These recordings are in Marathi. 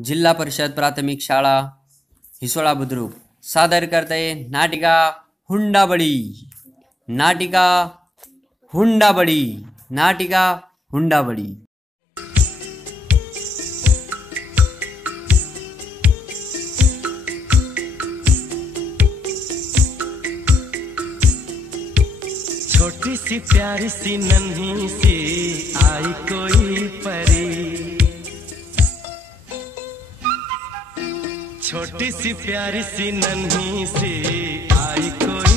જિલ્લા પરિષદ પ્રાથમિક શાળા હિસોળા બુદ્રુક સાદર કરતે નાટિકા હુંડાબડી નાટિકા હુંડાબડી નાટિકા હુંડાબડી छोटी सी प्यारी सी नन्ही सी आई कोई परी छोटी सी प्यारी सी नन्ही सी आई कोई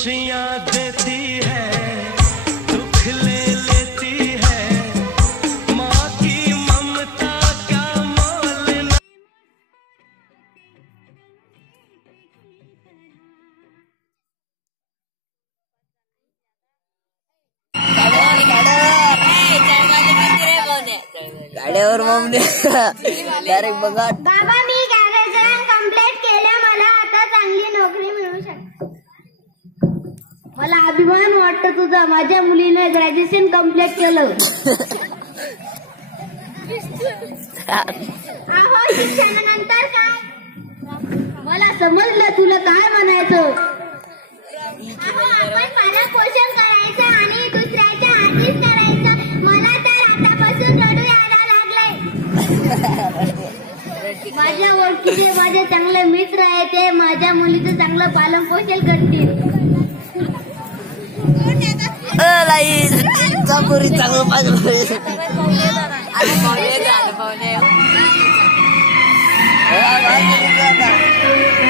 खुशियाँ देती है दुख लेती है। माँ की ममता मग डायरेक्ट बघा मला अभिमान वाटतं तुझा. माझ्या मुलीने ग्रॅज्युएशन कंप्लीट केलं. अहो शिक्षणानंतर काय? मला समजलं तुला काय म्हणायचं. अहो आपण पालन पोषण करायचं आणि दुसऱ्याच्या आधीच करायचं. मला तर आतापासून रडू यायला लागलंय. माझ्या ओळखीचे माझे चांगले मित्र आहे ते. माझ्या मुलीचं चांगलं पालन पोषण करतील. Eh, lain. Campurin canggung lagi, Ada baunya, ada baunya. Eh, ada baunya.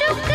Shoo!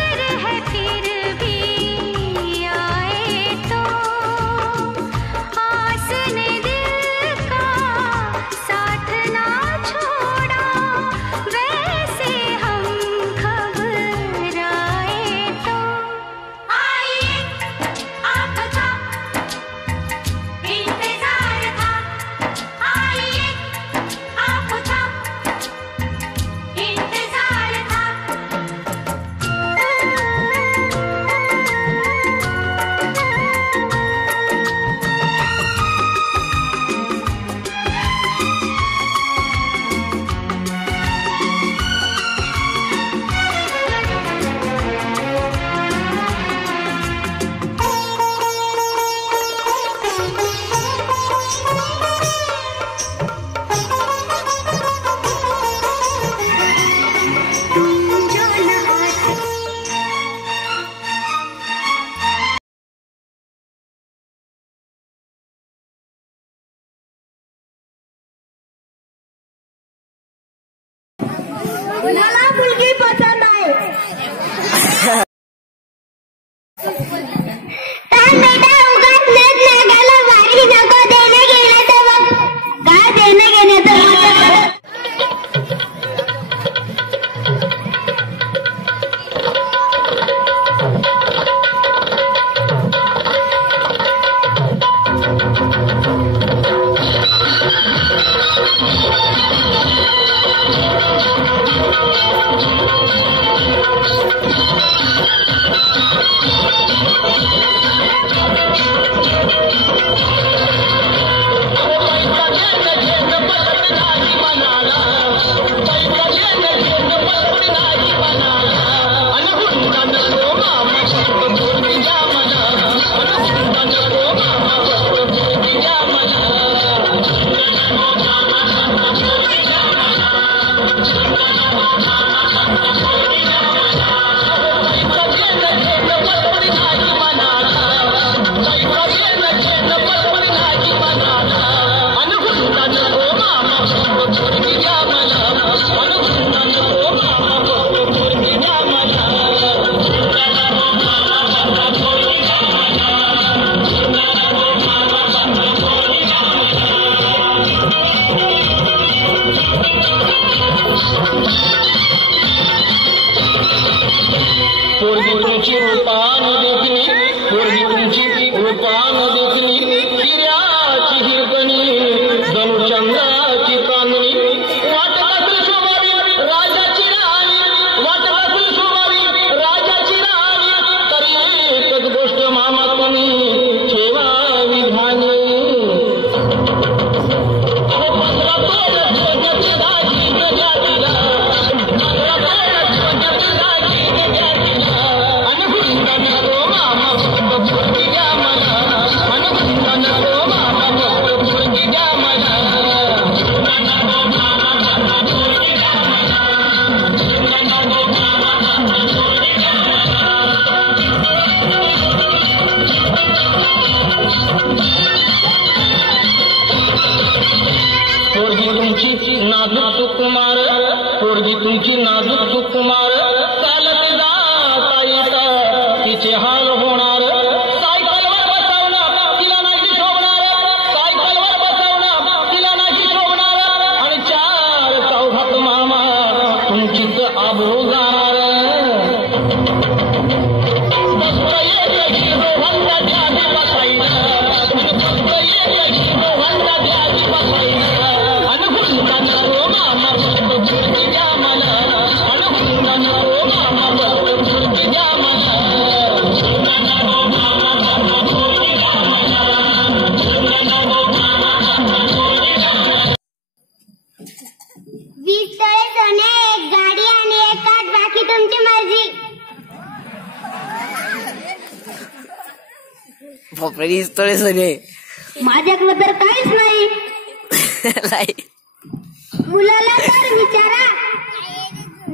解放。भोपळी थोडे सगळे माझ्याकडे तर काहीच नाही. मुलाला तर विचारा.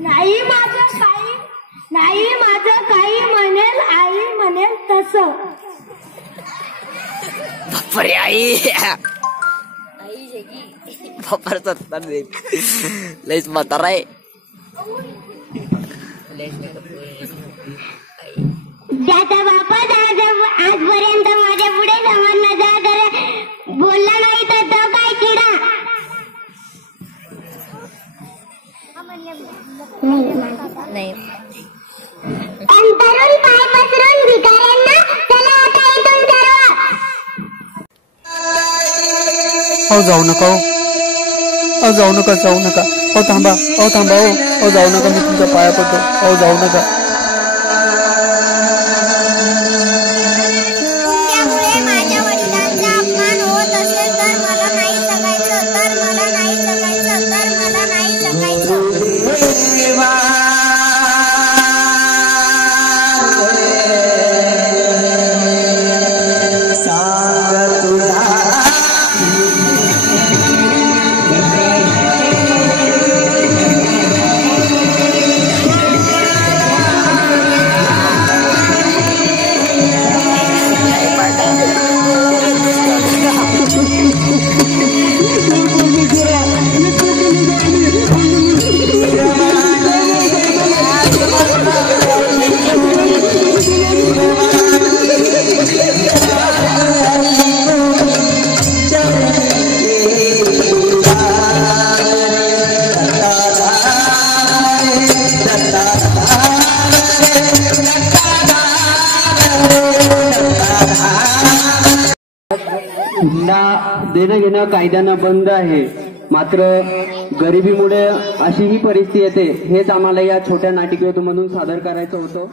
नाही माझं काही नाही माझं काही म्हणेल आई म्हणेल तस. बापरे आई. बापर सत्ता लईच म्हातारा आहे. ज्याचा बापा आज आजपर्यंत माझ्या पुढे समजला जा जरा बोलला नाही तर तो काय किडा नाही. हो जाऊ नका हो. अहो जाऊ नका जाऊ नका. अहो थांबा. अहो थांबा हो अहो जाऊ नका मी तुमच्या पाया पडतो. अहो जाऊ नका. Thank you. देणं घेणं कायद्यानं बंद आहे. मात्र गरिबीमुळे अशी ही परिस्थिती येते. हेच आम्हाला या छोट्या नाटिकेतून सादर करायचं होतं.